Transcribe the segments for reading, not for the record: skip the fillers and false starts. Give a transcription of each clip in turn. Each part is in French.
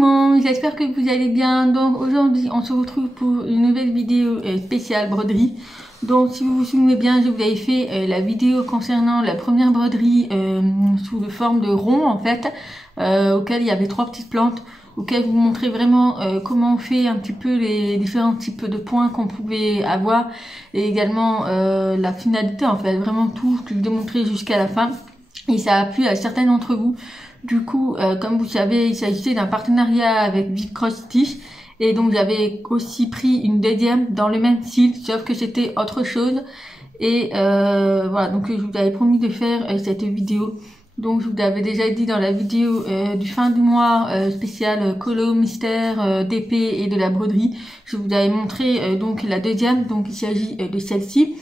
monde, j'espère que vous allez bien. Donc aujourd'hui on se retrouve pour une nouvelle vidéo spéciale broderie. Donc si vous vous souvenez bien, je vous avais fait la vidéo concernant la première broderie sous forme de rond en fait, auquel il y avait 3 petites plantes, auquel vous montrer vraiment comment on fait un petit peu les différents types de points qu'on pouvait avoir, et également la finalité en fait, vraiment tout ce que je démontrais jusqu'à la fin, et ça a plu à certains d'entre vous. Du coup, comme vous savez, il s'agissait d'un partenariat avec Vic Cross Stitch. Et donc, j'avais aussi pris une deuxième dans le même style, sauf que c'était autre chose. Et voilà, donc je vous avais promis de faire cette vidéo. Donc, je vous l'avais déjà dit dans la vidéo du fin du mois spécial colo, mystère, d'épée et de la broderie. Je vous avais montré donc la deuxième, donc il s'agit de celle-ci.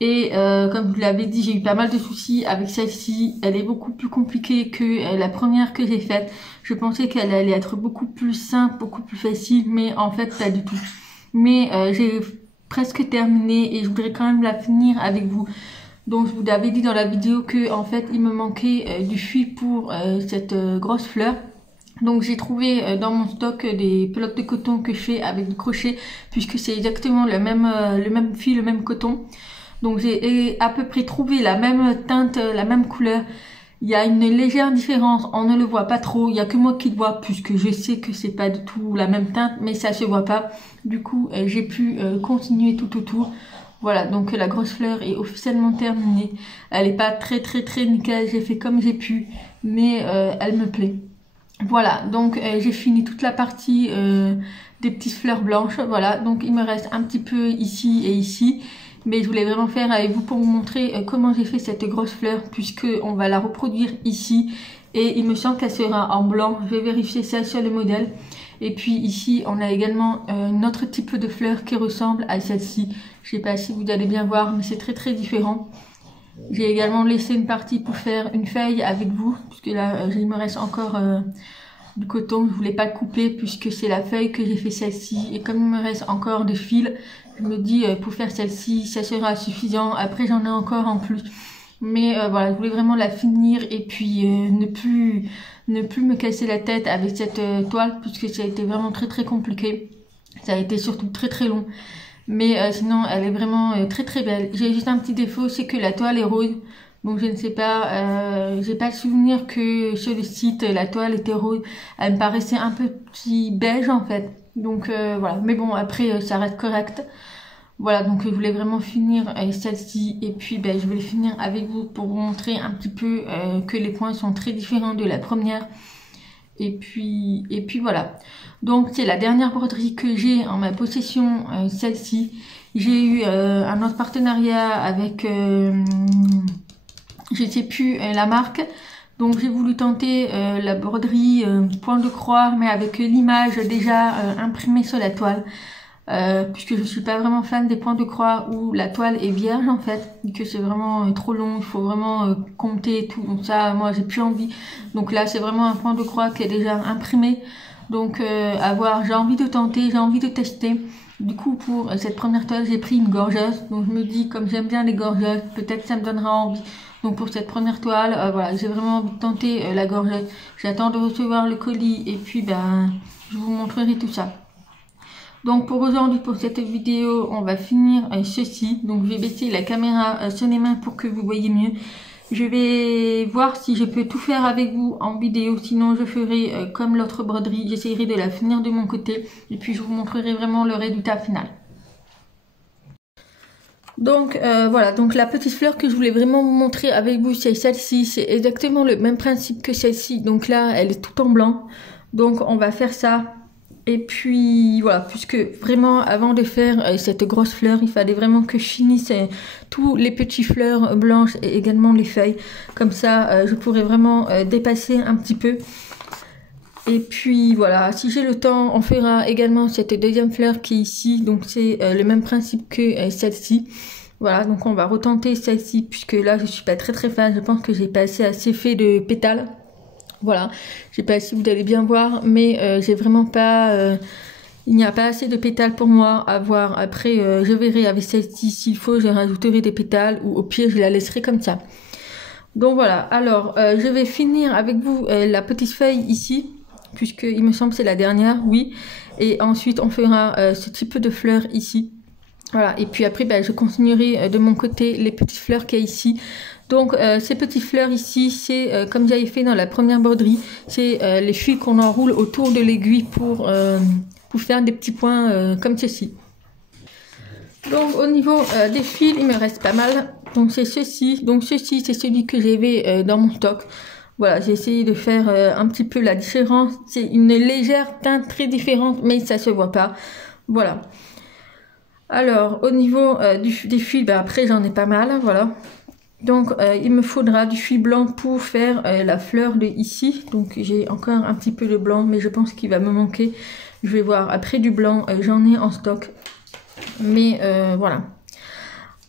Et comme je vous l'avais dit, j'ai eu pas mal de soucis avec celle-ci. Elle est beaucoup plus compliquée que la première que j'ai faite. Je pensais qu'elle allait être beaucoup plus simple, beaucoup plus facile, mais en fait pas du tout. Mais j'ai presque terminé et je voudrais quand même la finir avec vous. Donc je vous l'avais dit dans la vidéo que en fait il me manquait du fil pour cette grosse fleur. Donc j'ai trouvé dans mon stock des pelotes de coton que je fais avec du crochet, puisque c'est exactement le même fil, le même coton. Donc j'ai à peu près trouvé la même teinte, la même couleur. Il y a une légère différence, on ne le voit pas trop, il n'y a que moi qui le vois, puisque je sais que c'est pas du tout la même teinte, mais ça se voit pas. Du coup j'ai pu continuer tout autour. Voilà, donc la grosse fleur est officiellement terminée. Elle est pas très nickel, j'ai fait comme j'ai pu, mais elle me plaît. Voilà, donc j'ai fini toute la partie des petites fleurs blanches. Voilà, donc il me reste un petit peu ici et ici. Mais je voulais vraiment faire avec vous pour vous montrer comment j'ai fait cette grosse fleur, puisque on va la reproduire ici. Et il me semble qu'elle sera en blanc. Je vais vérifier ça sur le modèle. Et puis ici, on a également un autre type de fleur qui ressemble à celle-ci. Je ne sais pas si vous allez bien voir, mais c'est très différent. J'ai également laissé une partie pour faire une feuille avec vous, puisque là, il me reste encore du coton. Je voulais pas le couper, puisque c'est la feuille que j'ai fait celle-ci. Et comme il me reste encore des fils, je me dis pour faire celle-ci, ça sera suffisant. Après, j'en ai encore en plus. Mais voilà, je voulais vraiment la finir et puis ne plus me casser la tête avec cette toile, puisque ça a été vraiment très compliqué. Ça a été surtout très long. Mais sinon, elle est vraiment très belle. J'ai juste un petit défaut, c'est que la toile est rose. Donc je ne sais pas, j'ai pas le souvenir que sur le site la toile était rose. Elle me paraissait un peu petit beige en fait. Donc voilà, mais bon après ça reste correct. Voilà, donc je voulais vraiment finir celle-ci et puis ben, je voulais finir avec vous pour vous montrer un petit peu que les points sont très différents de la première. Et puis voilà. Donc c'est la dernière broderie que j'ai en ma possession, celle-ci. J'ai eu un autre partenariat avec, je sais plus la marque. Donc j'ai voulu tenter la broderie point de croix, mais avec l'image déjà imprimée sur la toile. Puisque je suis pas vraiment fan des points de croix où la toile est vierge en fait, et que c'est vraiment trop long, il faut vraiment compter et tout, donc ça moi j'ai plus envie. Donc là c'est vraiment un point de croix qui est déjà imprimé, donc j'ai envie de tenter, j'ai envie de tester. Du coup pour cette première toile j'ai pris une gorgeuse, donc je me dis comme j'aime bien les gorgeuses, peut-être ça me donnera envie. Donc pour cette première toile, voilà, j'ai vraiment envie de tenter la gorgeuse. J'attends de recevoir le colis et puis ben je vous montrerai tout ça. Donc pour aujourd'hui, pour cette vidéo, on va finir ceci. Donc je vais baisser la caméra sur les mains pour que vous voyez mieux. Je vais voir si je peux tout faire avec vous en vidéo. Sinon je ferai comme l'autre broderie. J'essaierai de la finir de mon côté. Et puis je vous montrerai vraiment le résultat final. Donc voilà, donc la petite fleur que je voulais vraiment vous montrer avec vous, c'est celle-ci. C'est exactement le même principe que celle-ci. Donc là, elle est tout en blanc. Donc on va faire ça. Et puis voilà, puisque vraiment avant de faire cette grosse fleur, il fallait vraiment que je finisse tous les petites fleurs blanches et également les feuilles. Comme ça, je pourrais vraiment dépasser un petit peu. Et puis voilà, si j'ai le temps, on fera également cette deuxième fleur qui est ici. Donc c'est le même principe que celle-ci. Voilà, donc on va retenter celle-ci puisque là je suis pas très fan. Je pense que j'ai pas assez fait de pétales. Voilà, je sais pas si vous allez bien voir, mais j'ai vraiment pas, il n'y a pas assez de pétales pour moi à voir. Après, je verrai avec celle-ci, s'il faut, je rajouterai des pétales ou au pire, je la laisserai comme ça. Donc voilà, alors je vais finir avec vous la petite feuille ici, puisque il me semble c'est la dernière, oui. Et ensuite on fera ce type de fleurs ici. Voilà, et puis après je continuerai de mon côté les petites fleurs qu'il y a ici. Donc ces petites fleurs ici, c'est comme j'avais fait dans la première broderie, c'est les fils qu'on enroule autour de l'aiguille pour faire des petits points comme ceci. Donc au niveau des fils, il me reste pas mal. Donc c'est ceci. Donc ceci, c'est celui que j'avais dans mon stock. Voilà, j'ai essayé de faire un petit peu la différence. C'est une légère teinte très différente, mais ça se voit pas. Voilà. Alors au niveau des fils, après j'en ai pas mal. Voilà. Donc il me faudra du fil blanc pour faire la fleur de ici. Donc j'ai encore un petit peu de blanc, mais je pense qu'il va me manquer. Je vais voir. Après du blanc, j'en ai en stock. Mais voilà.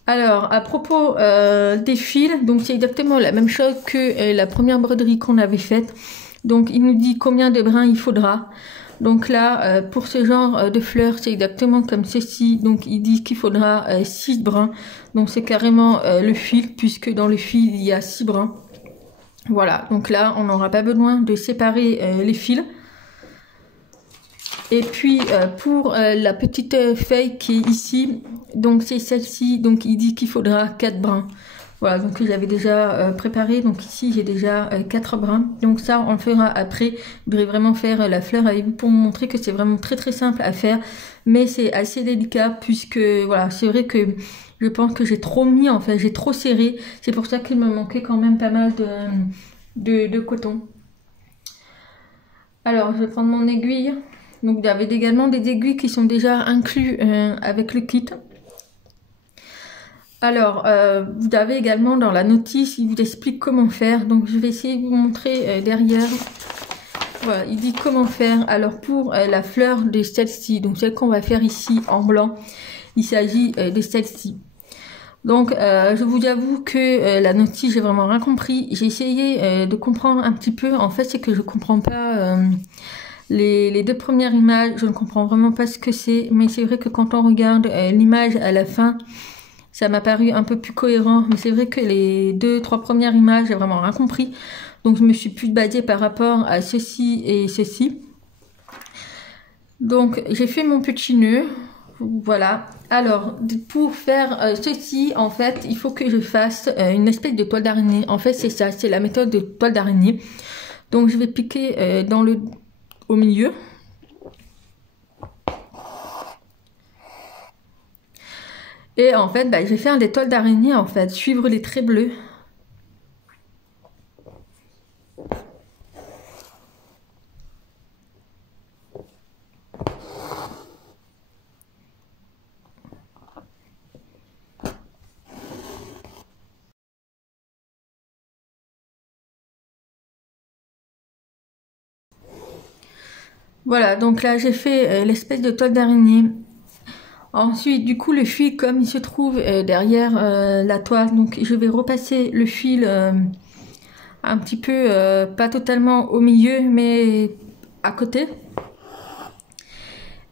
Alors à propos des fils, donc c'est exactement la même chose que la première broderie qu'on avait faite. Donc il nous dit combien de brins il faudra. Donc là pour ce genre de fleurs c'est exactement comme ceci. Donc il dit qu'il faudra 6 brins. Donc c'est carrément le fil, puisque dans le fil il y a 6 brins. Voilà, donc là on n'aura pas besoin de séparer les fils. Et puis pour la petite feuille qui est ici, donc c'est celle-ci, donc il dit qu'il faudra 4 brins. Voilà, donc j'avais déjà préparé, donc ici j'ai déjà 4 brins. Donc ça on le fera après. Je voudrais vraiment faire la fleur avec vous pour vous montrer que c'est vraiment très très simple à faire. Mais c'est assez délicat, puisque voilà, c'est vrai que je pense que j'ai trop mis, en fait, j'ai trop serré. C'est pour ça qu'il me manquait quand même pas mal de coton. Alors je vais prendre mon aiguille. Donc il y avait également des aiguilles qui sont déjà inclus avec le kit. Alors vous avez également dans la notice, il vous explique comment faire. Donc je vais essayer de vous montrer derrière. Voilà, il dit comment faire. Alors pour la fleur de celle-ci, donc celle qu'on va faire ici en blanc, il s'agit de celle-ci. Donc je vous avoue que la notice, j'ai vraiment rien compris. J'ai essayé de comprendre un petit peu. En fait c'est que je comprends pas... Les 2 premières images, je ne comprends vraiment pas ce que c'est, mais c'est vrai que quand on regarde l'image à la fin, ça m'a paru un peu plus cohérent. Mais c'est vrai que les 2-3 premières images, j'ai vraiment rien compris. Donc je me suis plus basée par rapport à ceci et ceci. Donc j'ai fait mon petit nœud. Voilà. Alors pour faire ceci, en fait, il faut que je fasse une espèce de toile d'araignée. En fait c'est ça, c'est la méthode de toile d'araignée. Donc je vais piquer au milieu. Et en fait, je vais faire des toiles d'araignée, en fait, suivre les traits bleus. Voilà, donc là j'ai fait l'espèce de toile d'araignée. Ensuite, du coup, le fil, comme il se trouve derrière la toile, donc je vais repasser le fil un petit peu, pas totalement au milieu, mais à côté.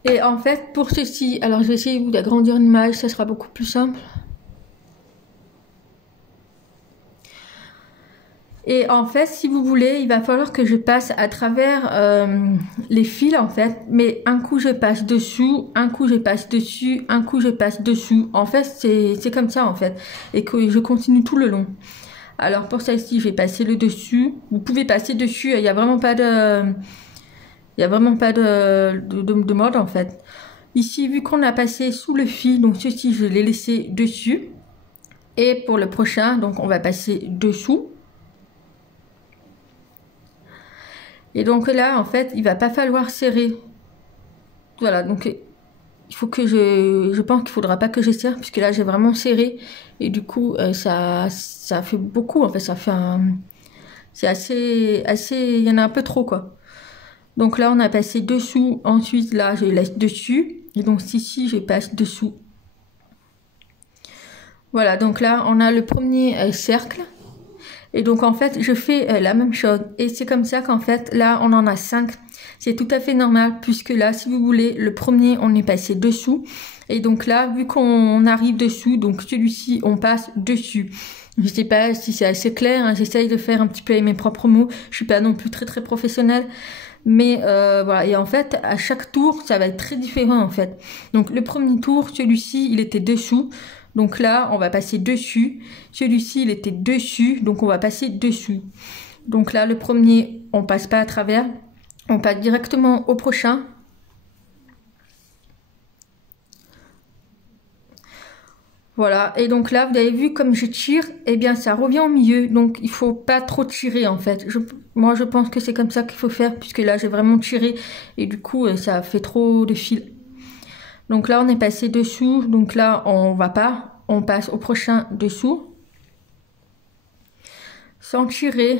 Et en fait, pour ceci, alors je vais essayer d'agrandir l'image, ça sera beaucoup plus simple. Et en fait, si vous voulez, il va falloir que je passe à travers les fils, en fait. Mais un coup, je passe dessous, un coup, je passe dessus, un coup, je passe dessous. En fait, c'est comme ça, en fait. Et que je continue tout le long. Alors, pour celle-ci, je vais passer le dessus. Vous pouvez passer dessus, il n'y a vraiment pas de... Il n'y a vraiment pas de mode, en fait. Ici, vu qu'on a passé sous le fil, donc ceci, je l'ai laissé dessus. Et pour le prochain, donc on va passer dessous. Et donc là, en fait, il va pas falloir serrer. Voilà, donc il faut que je pense qu'il faudra pas que je serre, puisque là, j'ai vraiment serré. Et du coup, ça fait beaucoup, en fait, ça fait un... C'est assez... Il y en a un peu trop, quoi. Donc là, on a passé dessous. Ensuite, là, je laisse dessus. Et donc ici, je passe dessous. Voilà, donc là, on a le premier cercle. Et donc, en fait, je fais la même chose. Et c'est comme ça qu'en fait, là, on en a 5. C'est tout à fait normal, puisque là, si vous voulez, le premier, on est passé dessous. Et donc là, vu qu'on arrive dessous, donc celui-ci, on passe dessus. Je sais pas si c'est assez clair, hein, j'essaye de faire un petit peu avec mes propres mots. Je suis pas non plus très très professionnelle. Mais voilà, et en fait, à chaque tour, ça va être très différent en fait. Donc le premier tour, celui-ci, il était dessous. Donc là, on va passer dessus. Celui-ci, il était dessus. Donc on va passer dessous. Donc là, le premier, on passe pas à travers. On passe directement au prochain. Voilà, et donc là, vous avez vu comme je tire, eh bien ça revient au milieu, donc il faut pas trop tirer en fait. Moi je pense que c'est comme ça qu'il faut faire, puisque là j'ai vraiment tiré, et du coup ça fait trop de fil. Donc là on est passé dessous, donc là on va pas, on passe au prochain dessous, sans tirer.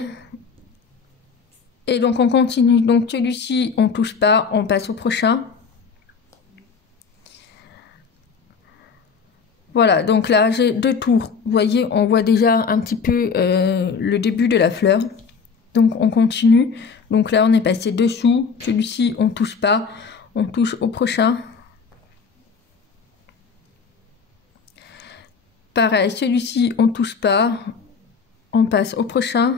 Et donc on continue, donc celui-ci on touche pas, on passe au prochain. Voilà, donc là j'ai 2 tours. Vous voyez, on voit déjà un petit peu le début de la fleur. Donc on continue. Donc là on est passé dessous. Celui-ci on touche pas, on touche au prochain. Pareil, celui-ci on touche pas, on passe au prochain.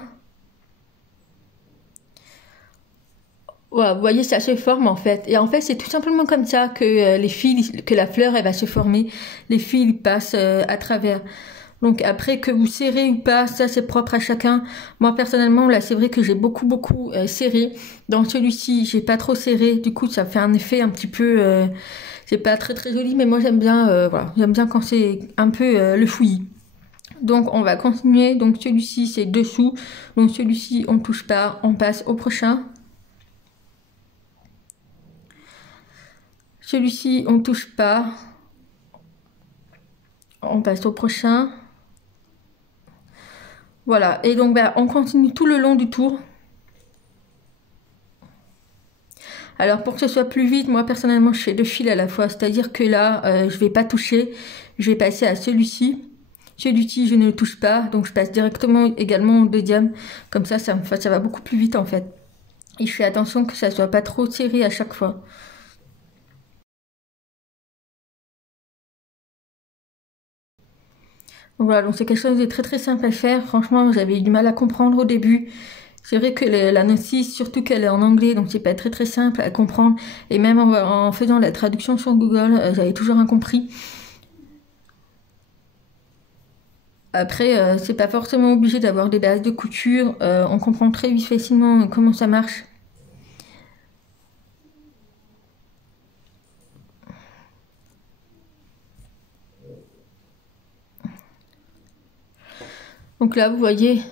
Voilà, vous voyez, ça se forme en fait. Et en fait, c'est tout simplement comme ça que les fils, que la fleur, elle va se former. Les fils passent à travers. Donc après, que vous serrez ou pas, ça c'est propre à chacun. Moi personnellement, là, c'est vrai que j'ai beaucoup serré. Dans celui-ci, j'ai pas trop serré. Du coup, ça fait un effet un petit peu... c'est pas très joli, mais moi j'aime bien, voilà, j'aime bien quand c'est un peu le fouillis. Donc on va continuer. Donc celui-ci, c'est dessous. Donc celui-ci, on touche pas, on passe au prochain. Celui-ci, on touche pas. On passe au prochain. Voilà. Et donc, on continue tout le long du tour. Alors, pour que ce soit plus vite, moi, personnellement, je fais 2 fils à la fois. C'est-à-dire que là, je vais pas toucher. Je vais passer à celui-ci. Celui-ci, je ne le touche pas. Donc, je passe directement également au deuxième. Comme ça va beaucoup plus vite, en fait. Et je fais attention que ça soit pas trop serré à chaque fois. Voilà, donc c'est quelque chose de très simple à faire. Franchement, j'avais eu du mal à comprendre au début. C'est vrai que la notice, surtout qu'elle est en anglais, donc c'est pas très simple à comprendre. Et même en faisant la traduction sur Google, j'avais toujours incompris. Après, c'est pas forcément obligé d'avoir des bases de couture. On comprend très vite facilement comment ça marche. Donc là, vous voyez,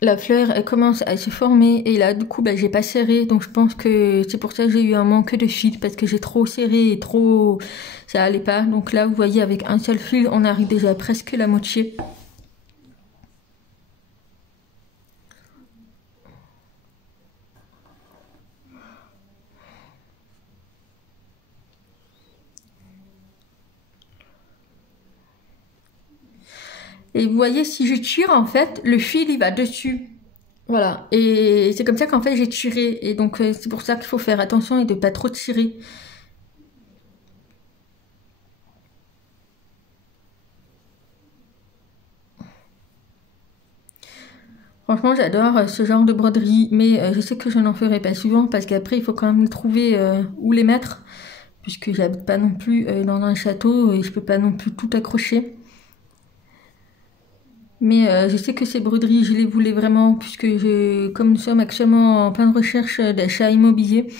la fleur, elle commence à se former. Et là, du coup, j'ai pas serré. Donc je pense que c'est pour ça que j'ai eu un manque de fil. Parce que j'ai trop serré et trop... ça allait pas. Donc là, vous voyez, avec un seul fil, on arrive déjà presque la moitié. Et vous voyez, si je tire, en fait, le fil, il va dessus. Voilà. Et c'est comme ça qu'en fait, j'ai tiré. Et donc, c'est pour ça qu'il faut faire attention et de pas trop tirer. Franchement, j'adore ce genre de broderie. Mais je sais que je n'en ferai pas souvent parce qu'après, il faut quand même trouver où les mettre. Puisque j'habite pas non plus dans un château et je peux pas non plus tout accrocher. Mais je sais que ces broderies, je les voulais vraiment, puisque comme nous sommes actuellement en pleine recherche d'achat immobilier,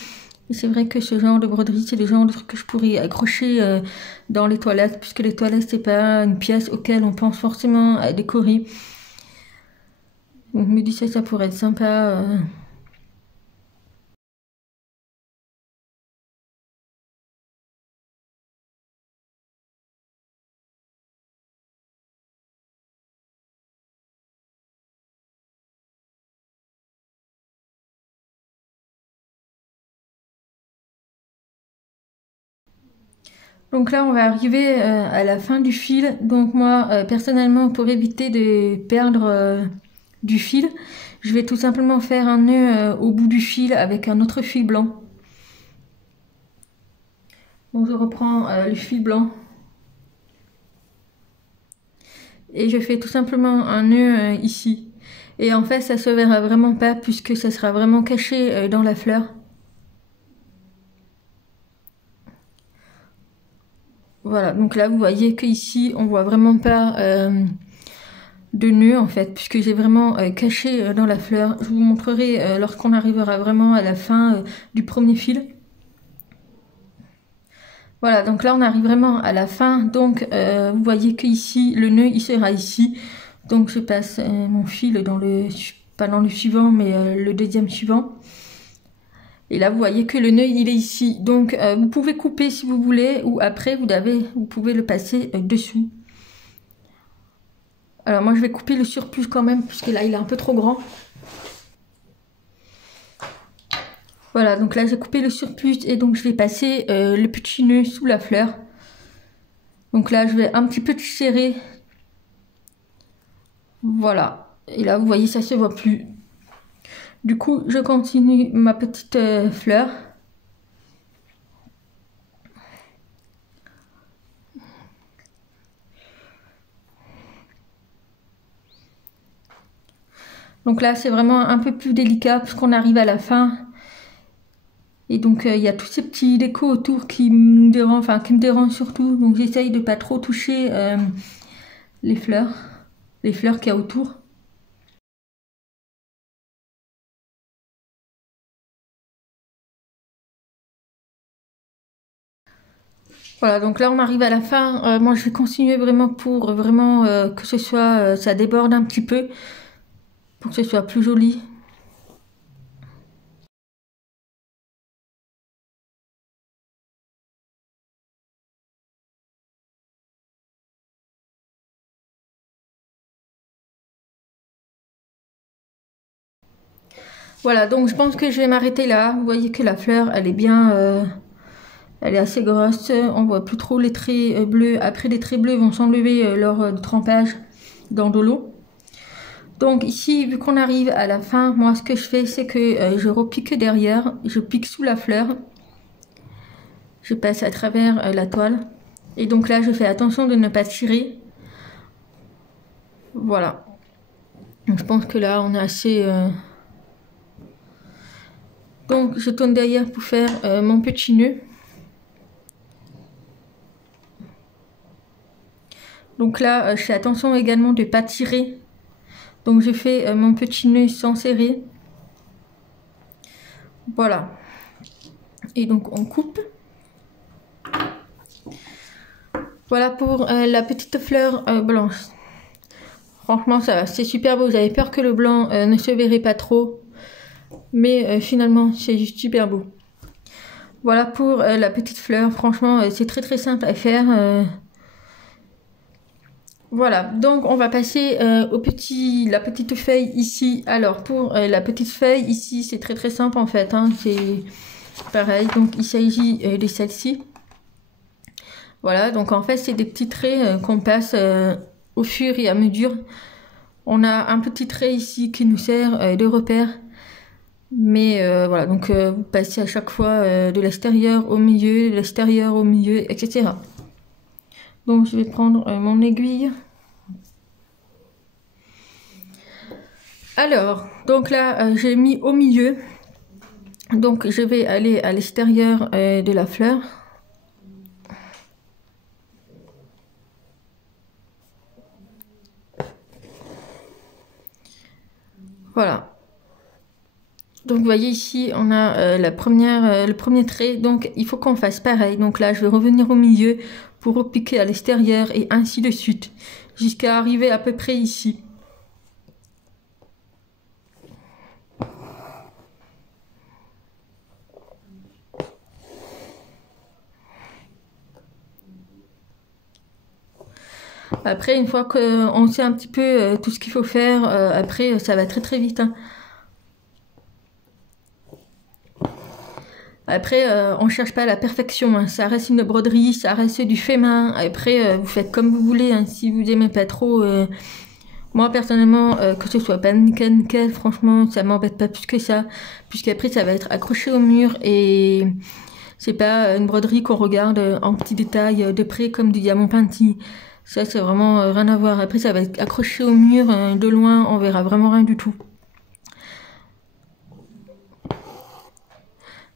et c'est vrai que ce genre de broderie, c'est le genre de truc que je pourrais accrocher dans les toilettes, puisque les toilettes, c'est pas une pièce auquel on pense forcément à décorer. Donc je me dis ça pourrait être sympa. Donc là, on va arriver à la fin du fil. Donc moi, personnellement, pour éviter de perdre du fil, je vais tout simplement faire un nœud au bout du fil avec un autre fil blanc. Donc je reprends le fil blanc. Et je fais tout simplement un nœud ici. Et en fait, ça se verra vraiment pas puisque ça sera vraiment caché dans la fleur. Voilà, donc là vous voyez que ici on voit vraiment pas de nœud en fait, puisque j'ai vraiment caché dans la fleur. Je vous montrerai lorsqu'on arrivera vraiment à la fin du premier fil. Voilà, donc là on arrive vraiment à la fin, donc vous voyez que ici le nœud il sera ici. Donc je passe mon fil dans le, pas dans le suivant, mais le deuxième suivant. Et là vous voyez que le nœud il est ici, donc vous pouvez couper si vous voulez, ou après vous pouvez le passer dessous. Alors moi je vais couper le surplus quand même, puisque là il est un peu trop grand. Voilà, donc là j'ai coupé le surplus et donc je vais passer le petit nœud sous la fleur. Donc là je vais un petit peu serrer. Voilà, et là vous voyez ça se voit plus. Du coup je continue ma petite fleur. Donc là c'est vraiment un peu plus délicat puisqu'on arrive à la fin. Et donc il y a tous ces petits décos autour qui me dérangent, enfin qui me dérangent surtout. Donc j'essaye de pas trop toucher les fleurs qu'il y a autour. Voilà, donc là on arrive à la fin. Moi je vais continuer vraiment pour vraiment que ce soit, ça déborde un petit peu, pour que ce soit plus joli. Voilà, donc je pense que je vais m'arrêter là. Vous voyez que la fleur, elle est bien, elle est assez grosse. On voit plus trop les traits bleus. Après, les traits bleus vont s'enlever lors du trempage dans de l'eau. Donc ici, vu qu'on arrive à la fin, moi ce que je fais, c'est que je repique derrière. Je pique sous la fleur. Je passe à travers la toile. Et donc là, je fais attention de ne pas tirer. Voilà. Donc, je pense que là, on est assez... Donc je tourne derrière pour faire mon petit nœud. Donc là je fais attention également de ne pas tirer. Donc je fais mon petit nœud sans serrer. Voilà. Et donc on coupe. Voilà pour la petite fleur blanche. Franchement ça c'est super beau. J'avais peur que le blanc ne se verrait pas trop. Mais finalement c'est juste super beau. Voilà pour la petite fleur. Franchement c'est très très simple à faire. Voilà, donc on va passer la petite feuille ici. Alors pour la petite feuille ici, c'est très très simple en fait, hein, c'est pareil. Donc il s'agit de celle-ci. Voilà, donc en fait c'est des petits traits qu'on passe au fur et à mesure. On a un petit trait ici qui nous sert de repère. Mais voilà, donc vous passez à chaque fois de l'extérieur au milieu, de l'extérieur au milieu, etc. Donc je vais prendre mon aiguille. Alors, donc là j'ai mis au milieu. Donc je vais aller à l'extérieur de la fleur. Voilà. Donc vous voyez ici on a le premier trait. Donc il faut qu'on fasse pareil. Donc là je vais revenir au milieu pour repiquer à l'extérieur et ainsi de suite. Jusqu'à arriver à peu près ici. Après, une fois qu'on sait un petit peu tout ce qu'il faut faire, après, ça va très très vite. Hein. Après, on ne cherche pas la perfection. Hein. Ça reste une broderie, ça reste du fait main. Après, vous faites comme vous voulez. Hein. Si vous n'aimez pas trop... moi, personnellement, que ce soit pas nickel, franchement, ça m'embête pas plus que ça. Puisqu'après, ça va être accroché au mur et... c'est pas une broderie qu'on regarde en petits détails de près comme du diamant peinti. Ça, c'est vraiment rien à voir. Après, ça va être accroché au mur. De loin, on verra vraiment rien du tout.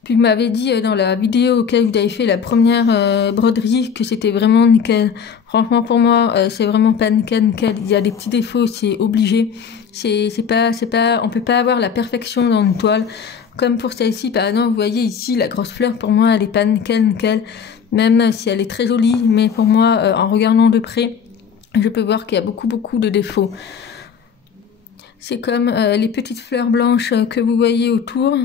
Puis vous m'avez dit dans la vidéo auquel vous avez fait la première broderie que c'était vraiment nickel. Franchement pour moi c'est vraiment pas nickel. Il y a des petits défauts, c'est obligé. C'est pas, on peut pas avoir la perfection dans une toile. Comme pour celle-ci par exemple, vous voyez ici la grosse fleur pour moi elle est pas nickel. Même si elle est très jolie, mais pour moi en regardant de près, je peux voir qu'il y a beaucoup de défauts. C'est comme les petites fleurs blanches que vous voyez autour.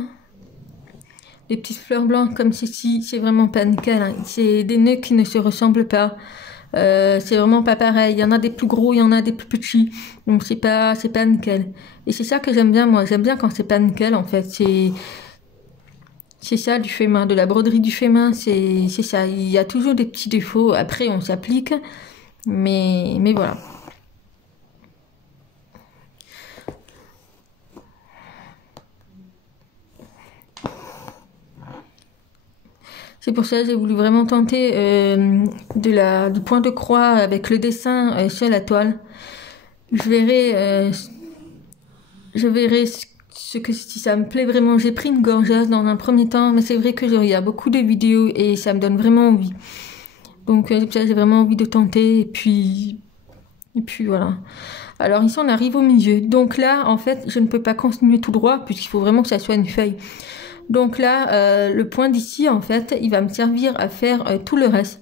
Les petites fleurs blanches comme ceci, c'est vraiment pas nickel. Hein. C'est des nœuds qui ne se ressemblent pas. C'est vraiment pas pareil. Il y en a des plus gros, il y en a des plus petits. Donc c'est pas nickel. Et c'est ça que j'aime bien moi. J'aime bien quand c'est pas nickel en fait. C'est ça du fait main, de la broderie du fait main. C'est ça. Il y a toujours des petits défauts. Après on s'applique. Mais voilà. C'est pour ça que j'ai voulu vraiment tenter du point de croix avec le dessin sur la toile. Je verrai si ça me plaît vraiment. J'ai pris une gorgeuse dans un premier temps, mais c'est vrai que je regarde beaucoup de vidéos et ça me donne vraiment envie. Donc c'est pour ça que j'ai vraiment envie de tenter et puis voilà. Alors ici on arrive au milieu. Donc là en fait je ne peux pas continuer tout droit puisqu'il faut vraiment que ça soit une feuille. Donc là, le point d'ici, en fait, il va me servir à faire tout le reste.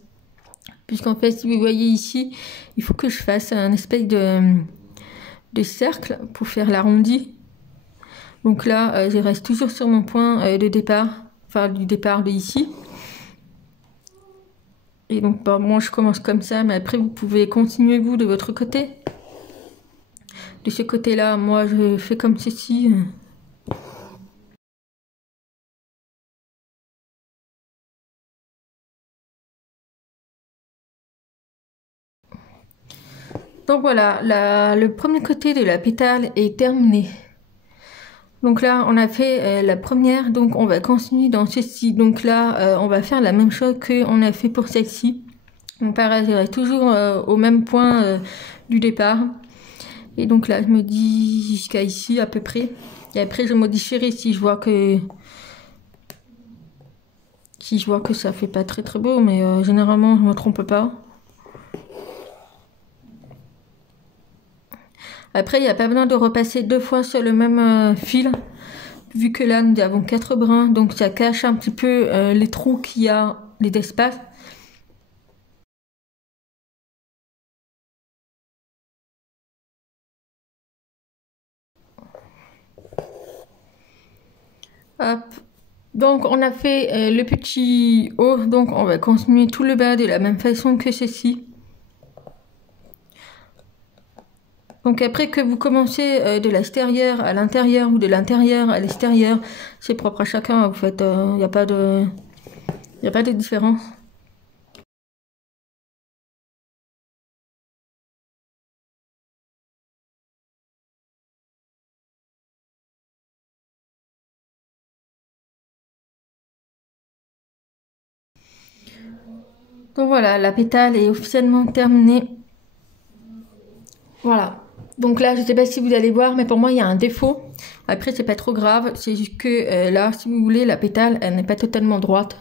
Puisqu'en fait, si vous voyez ici, il faut que je fasse un espèce de cercle pour faire l'arrondi. Donc là, je reste toujours sur mon point de départ, enfin du départ de ici. Et donc, bah, moi, je commence comme ça, mais après, vous pouvez continuer, vous, de votre côté. De ce côté-là, moi, je fais comme ceci. Donc voilà, le premier côté de la pétale est terminé. Donc là, on a fait la première, donc on va continuer dans ceci. Donc là, on va faire la même chose qu'on a fait pour celle-ci. Donc pareil, je reste toujours au même point du départ. Et donc là, je me dis jusqu'à ici à peu près. Et après, je modifierai si je vois que ça fait pas très beau, mais généralement, je me trompe pas. Après, il n'y a pas besoin de repasser 2 fois sur le même fil, vu que là, nous avons 4 brins, donc ça cache un petit peu les trous qu'il y a, les espaces. Hop. Donc, on a fait le petit haut, donc on va continuer tout le bas de la même façon que ceci. Donc après que vous commencez de l'extérieur à l'intérieur ou de l'intérieur à l'extérieur, c'est propre à chacun, vous faites, il n'y a pas de différence. Donc voilà, la pétale est officiellement terminée. Voilà. Donc là, je sais pas si vous allez voir, mais pour moi, il y a un défaut. Après, c'est pas trop grave. C'est juste que là, si vous voulez, la pétale, elle n'est pas totalement droite.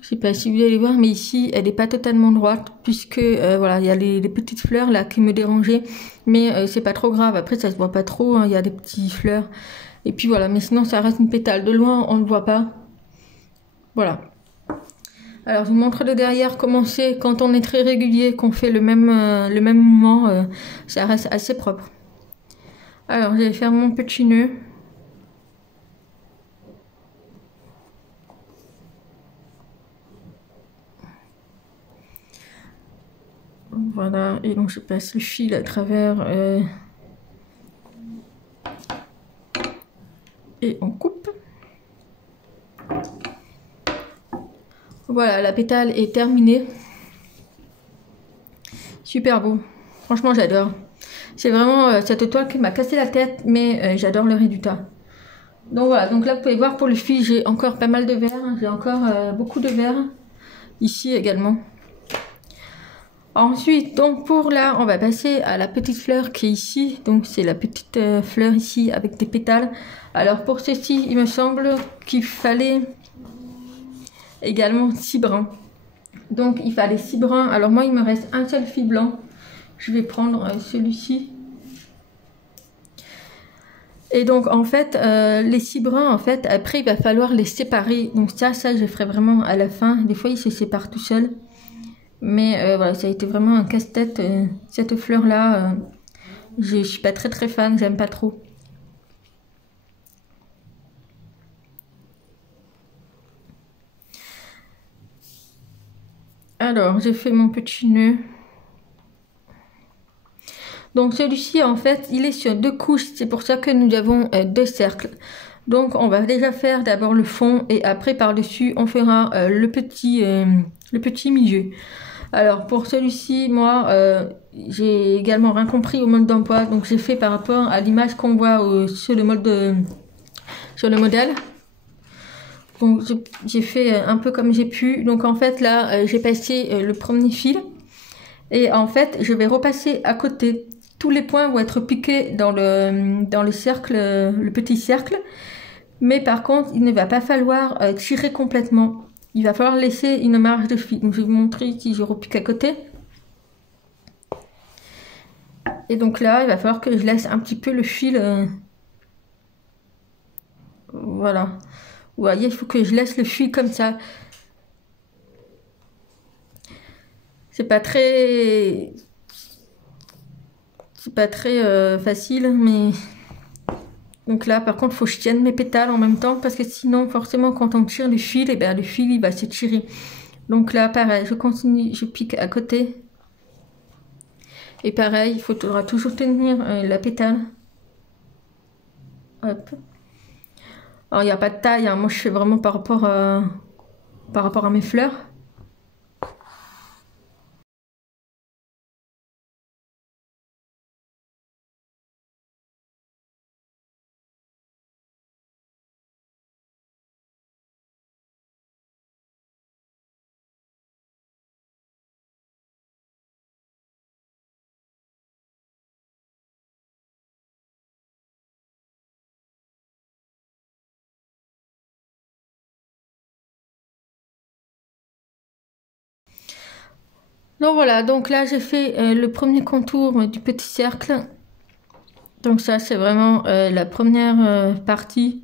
Je sais pas si vous allez voir, mais ici, elle n'est pas totalement droite. Puisque, voilà, il y a les petites fleurs là qui me dérangeaient. Mais c'est pas trop grave. Après, ça se voit pas trop. Hein, il y a des petites fleurs. Et puis voilà, mais sinon, ça reste une pétale. De loin, on ne voit pas. Voilà. Alors, je vous montre de derrière comment c'est quand on est très régulier, qu'on fait le même mouvement, ça reste assez propre. Alors, je vais faire mon petit nœud. Voilà, et donc je passe le fil à travers et on coupe. Voilà, la pétale est terminée. Super beau. Franchement, j'adore. C'est vraiment cette toile qui m'a cassé la tête, mais j'adore le résultat. Donc voilà, donc là, vous pouvez voir pour le fil, j'ai encore pas mal de verre. J'ai encore beaucoup de verre. Ici également. Ensuite, donc pour là, on va passer à la petite fleur qui est ici. Donc c'est la petite fleur ici avec des pétales. Alors pour ceci, il me semble qu'il fallait également 6 brins. Donc il fallait 6 brins. Alors moi, il me reste un seul fil blanc. Je vais prendre celui-ci. Et donc en fait, les 6 brins, en fait, après il va falloir les séparer. Donc ça je ferai vraiment à la fin. Des fois, ils se séparent tout seuls. Mais voilà, ça a été vraiment un casse-tête. Cette fleur-là, je suis pas très fan, j'aime pas trop. Alors, j'ai fait mon petit nœud. Donc celui-ci, en fait, il est sur 2 couches. C'est pour ça que nous avons 2 cercles. Donc on va déjà faire d'abord le fond et après par-dessus, on fera le petit milieu. Alors pour celui-ci, moi, j'ai également rien compris au mode d'emploi. Donc j'ai fait par rapport à l'image qu'on voit sur le modèle. Donc j'ai fait un peu comme j'ai pu. Donc en fait là, j'ai passé le premier fil. Et en fait, je vais repasser à côté. Tous les points vont être piqués dans le cercle, le petit cercle. Mais par contre, il ne va pas falloir tirer complètement. Il va falloir laisser une marge de fil. Donc je vais vous montrer si je repique à côté. Et donc là, il va falloir que je laisse un petit peu le fil. Voilà. Vous voyez, il faut que je laisse le fil comme ça. C'est pas très facile, mais donc là par contre faut que je tienne mes pétales en même temps parce que sinon forcément quand on tire le fil, et bien le fil il va se tirer. Donc là pareil, je continue, je pique à côté et pareil, il faudra toujours tenir la pétale. Hop. Alors il n'y a pas de taille, hein. Moi je fais vraiment par rapport à mes fleurs. Donc voilà, donc là j'ai fait le premier contour du petit cercle. Donc ça c'est vraiment la première partie.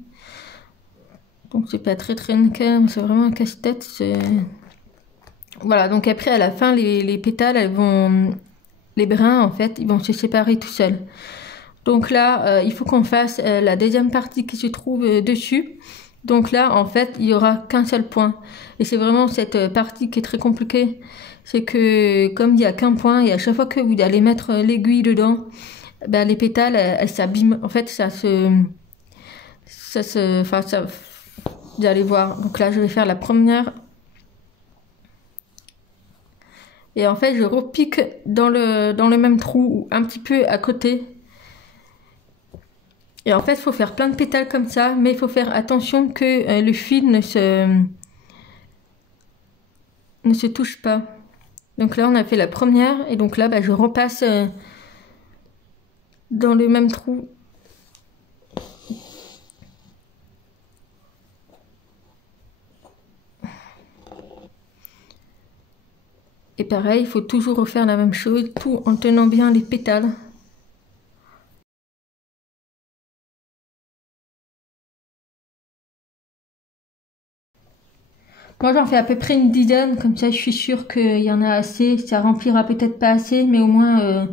Donc c'est pas très nickel, c'est vraiment un casse-tête. Voilà, donc après à la fin les pétales les brins en fait ils vont se séparer tout seuls. Donc là il faut qu'on fasse la deuxième partie qui se trouve dessus. Donc là en fait il y aura qu'un seul point. Et c'est vraiment cette partie qui est très compliquée. C'est que comme il n'y a qu'un point et à chaque fois que vous allez mettre l'aiguille dedans, ben, les pétales elles s'abîment. En fait vous allez voir. Donc là je vais faire la première. Et en fait je repique dans le même trou ou un petit peu à côté. Et en fait il faut faire plein de pétales comme ça, mais il faut faire attention que le fil ne se touche pas. Donc là on a fait la première et donc là bah, je repasse dans le même trou. Et pareil, il faut toujours refaire la même chose, tout en tenant bien les pétales. Moi j'en fais à peu près une dizaine, comme ça je suis sûre qu'il y en a assez. Ça remplira peut-être pas assez, mais au moins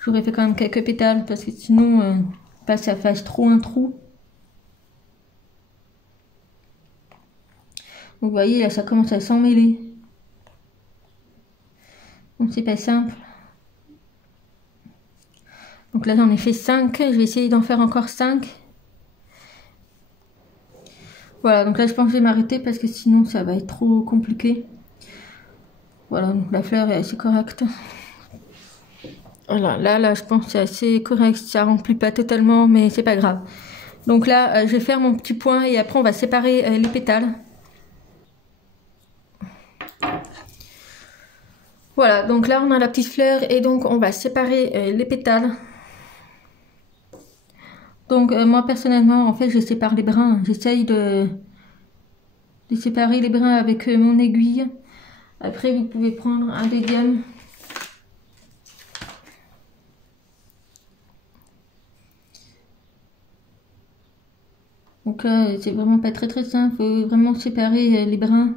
j'aurais fait quand même quelques pétales, parce que sinon pas ça fasse trop un trou. Donc vous voyez là ça commence à s'emmêler. Donc c'est pas simple. Donc là j'en ai fait 5, je vais essayer d'en faire encore 5. Voilà, donc là je pense que je vais m'arrêter parce que sinon ça va être trop compliqué. Voilà, donc la fleur est assez correcte. Voilà, là je pense que c'est assez correct, ça remplit pas totalement mais c'est pas grave. Donc là je vais faire mon petit point et après on va séparer les pétales. Voilà, donc là on a la petite fleur et donc on va séparer les pétales. Donc moi personnellement en fait je sépare les brins, j'essaye de séparer les brins avec mon aiguille. Après vous pouvez prendre un deuxième. Donc là c'est vraiment pas très simple, faut vraiment séparer les brins.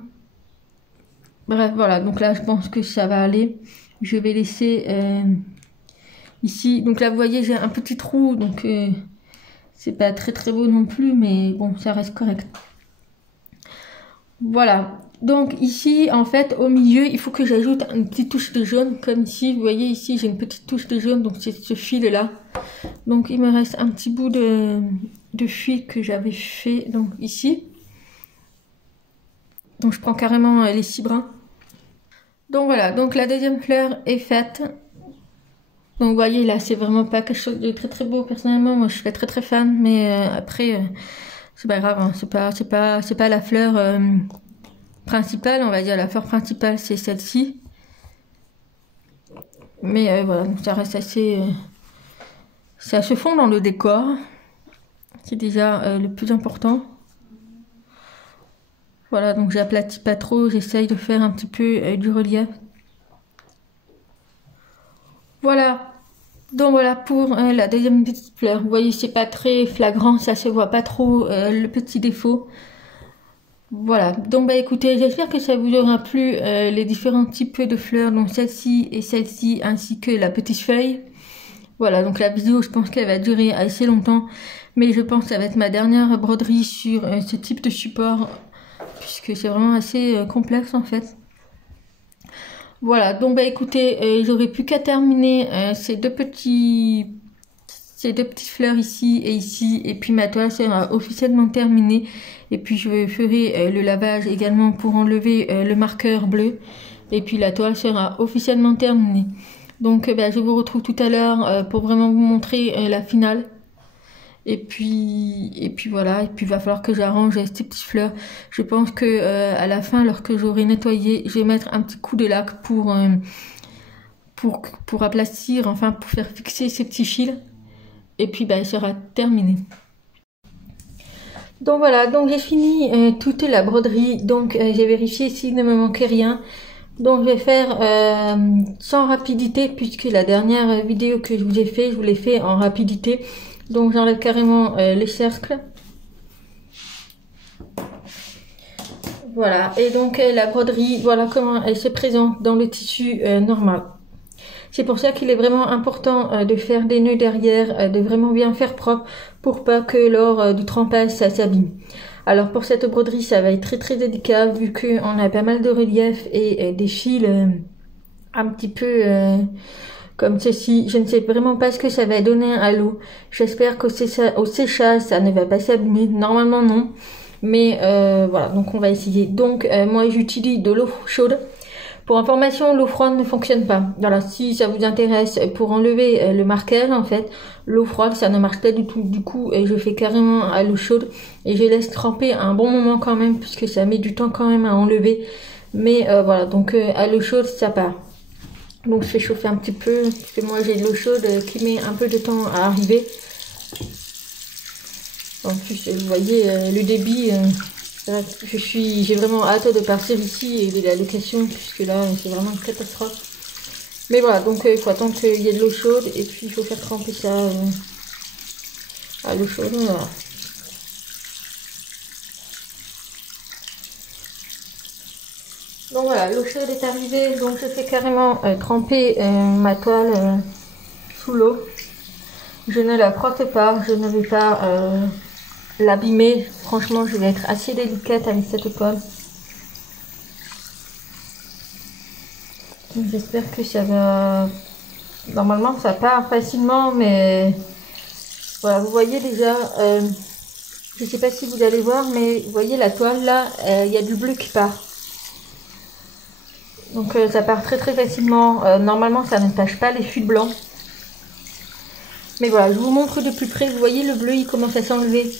Bref voilà, donc là je pense que ça va aller. Je vais laisser ici, donc là vous voyez j'ai un petit trou, donc c'est pas très beau non plus, mais bon ça reste correct. Voilà, donc ici en fait au milieu il faut que j'ajoute une petite touche de jaune, comme ici vous voyez ici j'ai une petite touche de jaune, donc c'est ce fil là. Donc il me reste un petit bout de fil que j'avais fait donc ici. Donc je prends carrément les 6 brins. Donc voilà, donc la deuxième fleur est faite. Donc vous voyez là c'est vraiment pas quelque chose de très beau, personnellement moi je suis très fan, mais après c'est pas grave, hein. c'est pas la fleur principale, on va dire la fleur principale c'est celle-ci, mais voilà, donc ça reste assez ça se fond dans le décor, c'est déjà le plus important. Voilà, donc j'aplatis pas trop, j'essaye de faire un petit peu du relief. Voilà. Donc voilà pour la deuxième petite fleur. Vous voyez c'est pas très flagrant, ça se voit pas trop le petit défaut. Voilà, donc bah écoutez, j'espère que ça vous aura plu les différents types de fleurs, donc celle-ci et celle-ci, ainsi que la petite feuille. Voilà, donc la vidéo je pense qu'elle va durer assez longtemps, mais je pense que ça va être ma dernière broderie sur ce type de support, puisque c'est vraiment assez complexe en fait. Voilà, donc bah écoutez, j'aurais plus qu'à terminer ces deux petites fleurs ici et ici, et puis ma toile sera officiellement terminée, et puis je ferai le lavage également pour enlever le marqueur bleu, et puis la toile sera officiellement terminée. Donc bah, je vous retrouve tout à l'heure pour vraiment vous montrer la finale. Et puis voilà, et puis il va falloir que j'arrange ces petites fleurs. Je pense que à la fin, lorsque j'aurai nettoyé, je vais mettre un petit coup de lac pour aplatir, enfin pour faire fixer ces petits fils. Et puis bah, elle sera terminée. Donc voilà, donc j'ai fini toute la broderie. Donc j'ai vérifié s'il ne me manquait rien. Donc je vais faire sans rapidité, puisque la dernière vidéo que je vous ai fait, je vous l'ai fait en rapidité. Donc j'enlève carrément les cercles. Voilà, et donc la broderie, voilà comment elle se présente dans le tissu normal. C'est pour ça qu'il est vraiment important de faire des nœuds derrière, de vraiment bien faire propre pour pas que lors du trempage ça s'abîme. Alors pour cette broderie ça va être très délicat vu qu'on a pas mal de relief et des fils un petit peu comme ceci. Je ne sais vraiment pas ce que ça va donner à l'eau. J'espère qu'au séchage ça ne va pas s'abîmer. Normalement non. Mais voilà, donc on va essayer. Donc moi j'utilise de l'eau chaude. Pour information, l'eau froide ne fonctionne pas. Voilà, si ça vous intéresse, pour enlever le marquage, en fait, l'eau froide, ça ne marche pas du tout. Du coup, je fais carrément à l'eau chaude et je laisse tremper un bon moment quand même, puisque ça met du temps quand même à enlever. Mais voilà, donc à l'eau chaude, ça part. Donc je fais chauffer un petit peu, parce que moi j'ai de l'eau chaude qui met un peu de temps à arriver. En plus, vous voyez, le débit... j'ai vraiment hâte de partir ici et de la location, puisque là c'est vraiment une catastrophe. Mais voilà, donc il faut attendre qu'il y ait de l'eau chaude et puis il faut faire tremper ça à l'eau chaude. Voilà. Donc voilà, l'eau chaude est arrivée, donc je fais carrément tremper ma toile sous l'eau. Je ne la frotte pas, je ne vais pas l'abîmer. Franchement, je vais être assez délicate avec cette toile. J'espère que ça va... Normalement, ça part facilement, mais... Voilà, vous voyez déjà... je ne sais pas si vous allez voir, mais vous voyez la toile, là, il y a du bleu qui part. Donc, ça part très facilement. Normalement, ça ne tache pas les fils blancs. Mais voilà, je vous montre de plus près. Vous voyez, le bleu, il commence à s'enlever.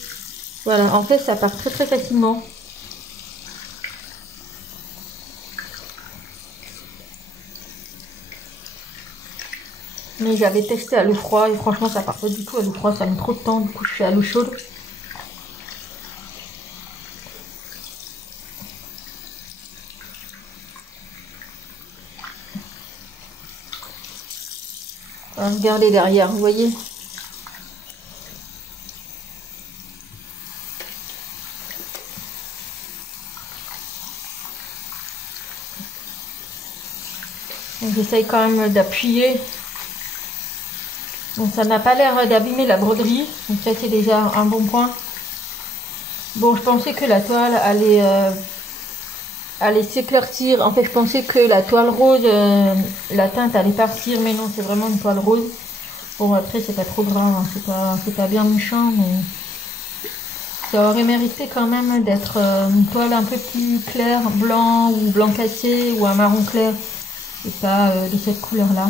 Voilà, en fait, ça part très facilement. Mais j'avais testé à l'eau froide et franchement ça part pas du tout à l'eau froide, ça met trop de temps, du coup je fais à l'eau chaude. Regardez derrière, vous voyez. J'essaye quand même d'appuyer. Donc ça n'a pas l'air d'abîmer la broderie. Donc ça c'est déjà un bon point. Bon, je pensais que la toile allait s'éclaircir. En fait, je pensais que la toile rose, la teinte allait partir. Mais non, c'est vraiment une toile rose. Bon, après c'est pas trop grave. Hein. C'est pas bien méchant. Mais ça aurait mérité quand même d'être une toile un peu plus claire, blanc ou blanc cassé ou un marron clair. Et pas de cette couleur là.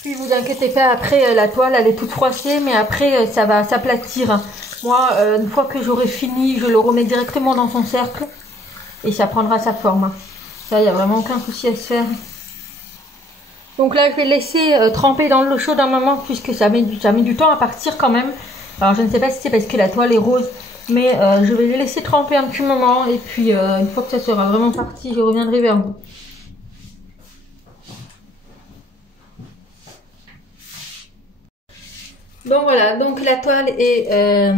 Puis vous inquiétez pas, après la toile elle est toute froissée, mais après ça va s'aplatir. Moi, une fois que j'aurai fini, je le remets directement dans son cercle et ça prendra sa forme. Ça, il n'y a vraiment aucun souci à se faire. Donc là, je vais laisser tremper dans l'eau chaude un moment puisque ça met du temps à partir quand même. Alors je ne sais pas si c'est parce que la toile est rose, mais je vais le laisser tremper un petit moment et puis une fois que ça sera vraiment parti, je reviendrai vers vous. Bon voilà, donc la toile est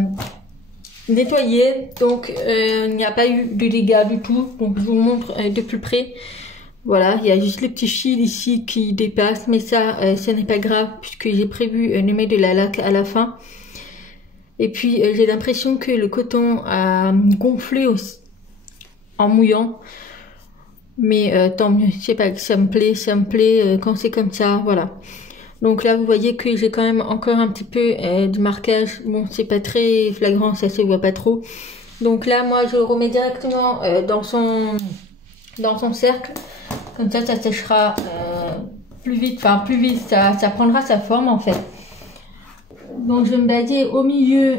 nettoyée, donc il n'y a pas eu de dégâts du tout, donc je vous montre de plus près. Voilà, il y a juste les petits fils ici qui dépassent, mais ça n'est pas grave puisque j'ai prévu de mettre de la laque à la fin. Et puis j'ai l'impression que le coton a gonflé aussi en mouillant, mais tant mieux, je sais pas, ça me plaît quand c'est comme ça, voilà. Donc là, vous voyez que j'ai quand même encore un petit peu de marquage. Bon, c'est pas très flagrant, ça se voit pas trop. Donc là, moi, je le remets directement dans son cercle. Comme ça séchera plus vite. Enfin, plus vite, ça prendra sa forme, en fait. Donc, je vais me baser au milieu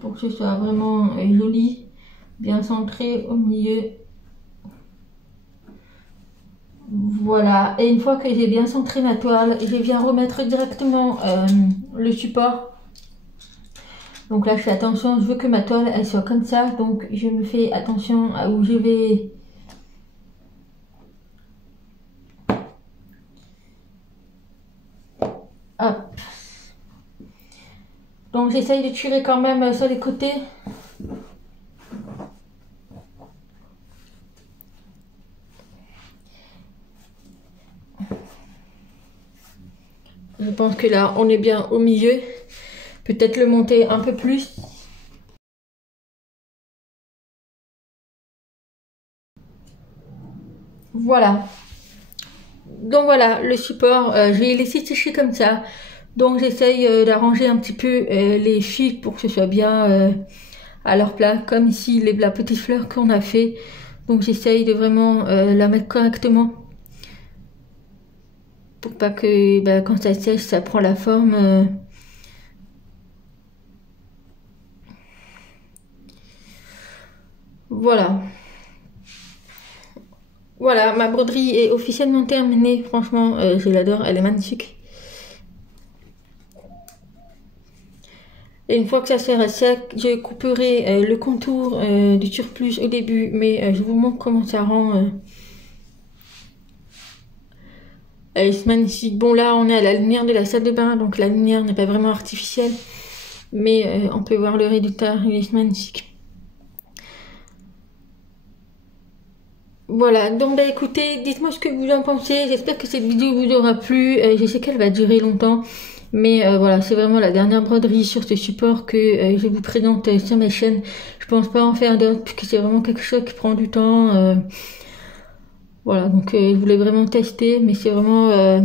pour que ce soit vraiment joli, bien centré au milieu. Voilà, et une fois que j'ai bien centré ma toile, je viens remettre directement le support. Donc là, je fais attention, je veux que ma toile elle soit comme ça, donc je me fais attention à où je vais. Hop. Donc j'essaye de tirer quand même sur les côtés. Je pense que là, on est bien au milieu. Peut-être le monter un peu plus. Voilà. Donc voilà, le support, je vais laisser sécher comme ça. Donc j'essaye d'arranger un petit peu les fils pour que ce soit bien à leur place. Comme ici, la petite fleur qu'on a fait. Donc j'essaye de vraiment la mettre correctement. Pour pas que quand ça sèche, ça prend la forme. Voilà. Voilà, ma broderie est officiellement terminée. Franchement, je l'adore, elle est magnifique. Et une fois que ça sera sec, je couperai le contour du surplus au début. Mais je vous montre comment ça rend. C'est magnifique. Bon, là, on est à la lumière de la salle de bain, donc la lumière n'est pas vraiment artificielle. Mais on peut voir le résultat, il est magnifique. Voilà, donc écoutez, dites-moi ce que vous en pensez. J'espère que cette vidéo vous aura plu. Je sais qu'elle va durer longtemps. Mais voilà, c'est vraiment la dernière broderie sur ce support que je vous présente sur ma chaîne. Je pense pas en faire d'autres, puisque c'est vraiment quelque chose qui prend du temps. Voilà, donc je voulais vraiment tester, mais c'est vraiment...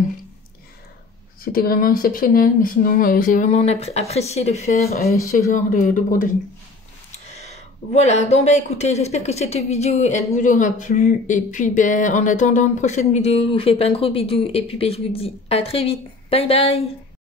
c'était vraiment exceptionnel. Mais sinon, j'ai vraiment apprécié de faire ce genre de broderie. Voilà, donc écoutez, j'espère que cette vidéo elle vous aura plu. Et puis en attendant une prochaine vidéo, je vous fais plein de gros bisous. Et puis je vous dis à très vite. Bye bye.